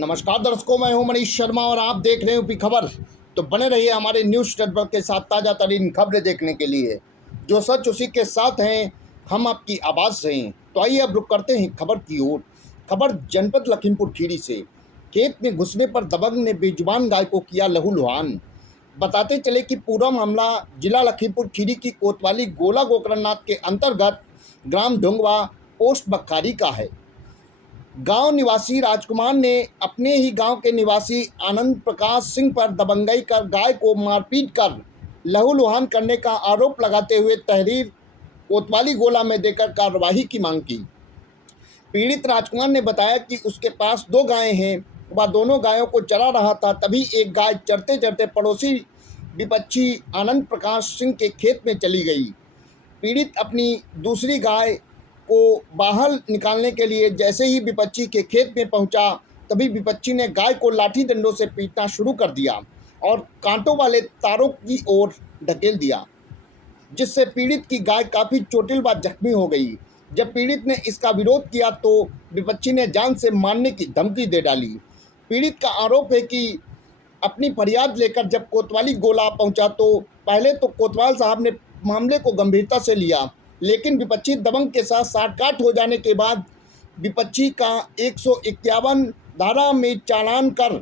नमस्कार दर्शकों, मैं हूं मनीष शर्मा और आप देख रहे हैं यूपी खबर। तो बने रहिए हमारे न्यूज़ नेटवर्क के साथ ताज़ा तरीन खबरें देखने के लिए। जो सच उसी के साथ हैं, हम आपकी आवाज़ से हैं। तो आइए अब रुक करते हैं खबर की ओर। खबर जनपद लखीमपुर खीरी से। खेत में घुसने पर दबंग ने बेजुबान गाय को किया लहूलुहान। बताते चले कि पूरा मामला जिला लखीमपुर खीरी की कोतवाली गोला गोकरणनाथ के अंतर्गत ग्राम ढोंगवा पोस्ट बखारी का है। गांव निवासी राजकुमार ने अपने ही गांव के निवासी आनंद प्रकाश सिंह पर दबंगई कर गाय को मारपीट कर लहूलुहान करने का आरोप लगाते हुए तहरीर कोतवाली गोला में देकर कार्रवाई की मांग की। पीड़ित राजकुमार ने बताया कि उसके पास 2 गायें हैं। वह दोनों गायों को चरा रहा था, तभी एक गाय चरते चरते पड़ोसी विपक्षी आनंद प्रकाश सिंह के खेत में चली गई। पीड़ित अपनी दूसरी गाय को बाहर निकालने के लिए जैसे ही विपक्षी के खेत में पहुंचा, तभी विपक्षी ने गाय को लाठी डंडों से पीटना शुरू कर दिया और कांटों वाले तारों की ओर ढकेल दिया, जिससे पीड़ित की गाय काफ़ी चोटिल व जख्मी हो गई। जब पीड़ित ने इसका विरोध किया तो विपक्षी ने जान से मारने की धमकी दे डाली। पीड़ित का आरोप है कि अपनी फरियाद लेकर जब कोतवाली गोला पहुंचा तो पहले तो कोतवाल साहब ने मामले को गंभीरता से लिया, लेकिन विपक्षी दबंग के साथ साठगांठ हो जाने के बाद विपक्षी का 151 धारा में चालान कर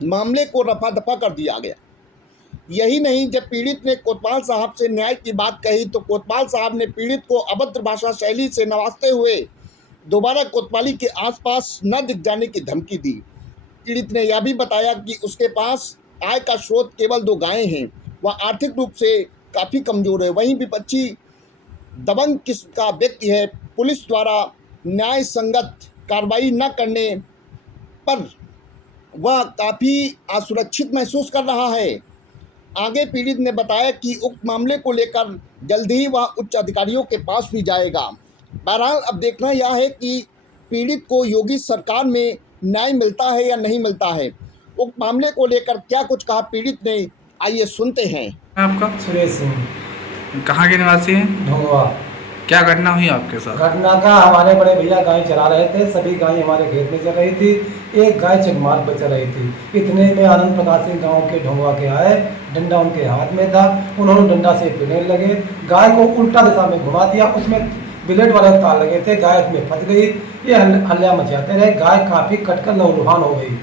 मामले को रफा दफा कर दिया गया। यही नहीं, जब पीड़ित ने कोतवाल साहब से न्याय की बात कही तो कोतवाल साहब ने पीड़ित को अभद्र भाषा शैली से नवाजते हुए दोबारा कोतवाली के आसपास न दिख जाने की धमकी दी। पीड़ित ने यह भी बताया कि उसके पास आय का स्रोत केवल 2 गायें हैं, वह आर्थिक रूप से काफ़ी कमज़ोर है। वहीं विपक्षी दबंग किस्म का व्यक्ति है। पुलिस द्वारा न्याय संगत कार्रवाई न करने पर वह काफ़ी असुरक्षित महसूस कर रहा है। आगे पीड़ित ने बताया कि उक्त मामले को लेकर जल्द ही वह उच्च अधिकारियों के पास भी जाएगा। बहरहाल अब देखना यह है कि पीड़ित को योगी सरकार में न्याय मिलता है या नहीं मिलता है। उक्त मामले को लेकर क्या कुछ कहा पीड़ित ने, आइए सुनते हैं। आपका सुरेश सिंह, कहाँ के निवासी हैं? ढोंगवा। क्या घटना हुई आपके साथ? घटना का हमारे बड़े भैया गाय चरा रहे थे। सभी गाय हमारे खेत में चल रही थी। एक गाय चकमार पर चल रही थी। इतने में आनंद प्रकाश सिंह गाँव के ढोंगवा के आए। डंडा उनके हाथ में था। उन्होंने डंडा से पीटने लगे। गाय को उल्टा दिशा में घुमा दिया। उसमें ब्लेड वाले तार लगे थे। गाय उसमें फंस गई। ये हल्ला मचाते रहे। गाय काफ़ी कटकर लहूलुहान हो गई।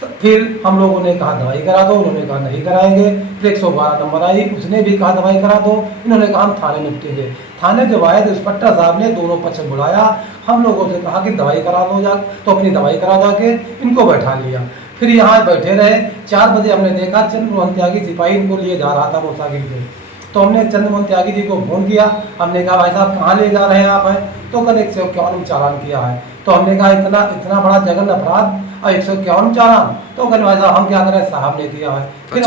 तो फिर हम लोगों ने कहा दवाई करा दो। उन्होंने कहा नहीं कराएंगे। फिर 112 नंबर आई, उसने भी कहा दवाई करा दो। इन्होंने कहा हम थाने निपटेंगे। थाने जब आए तो इंस्पेक्टर साहब ने दोनों पक्ष बुलाया। हम लोगों से कहा कि दवाई करा दो जा, तो अपनी दवाई करा जाके इनको बैठा लिया। फिर यहाँ बैठे रहे। 4 बजे हमने देखा चंद्रमोहन त्यागी सिपाही इनको लिए जा रहा था मोटरसाइकिल पे। तो हमने चंद्रमोहन त्यागी जी को फोन किया। हमने कहा भाई साहब कहाँ ले जा रहे हैं आप? है तो कल 151 चालान किया है। तो हमने कहा इतना बड़ा जघन्य अपराध और 151 चालान, तो कल भाई साहब हम क्या करें, साहब ने किया है। फिर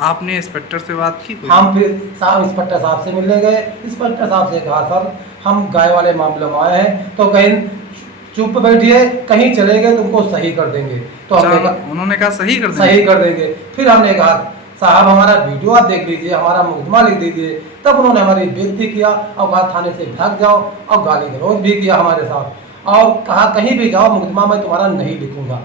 आपने इंस्पेक्टर से बात की? हम फिर साहब इंस्पेक्टर साहब से मिलने गए। इंस्पेक्टर साहब से कहा सर हम गाय वाले मामले में आए हैं, तो कहीं चुप बैठिए, कहीं चले गए तुमको सही कर देंगे। तो हमने कहा, उन्होंने कहा सही कर देंगे। फिर हमने कहा साहब हमारा वीडियो आप देख लीजिए, हमारा मुकदमा लिख दीजिए। तब उन्होंने हमारी बेइज्जती किया और कहा थाने से भाग जाओ, और गाली गलौज भी किया हमारे साथ, और कहा कहीं भी जाओ मुकदमा मैं तुम्हारा नहीं लिखूंगा।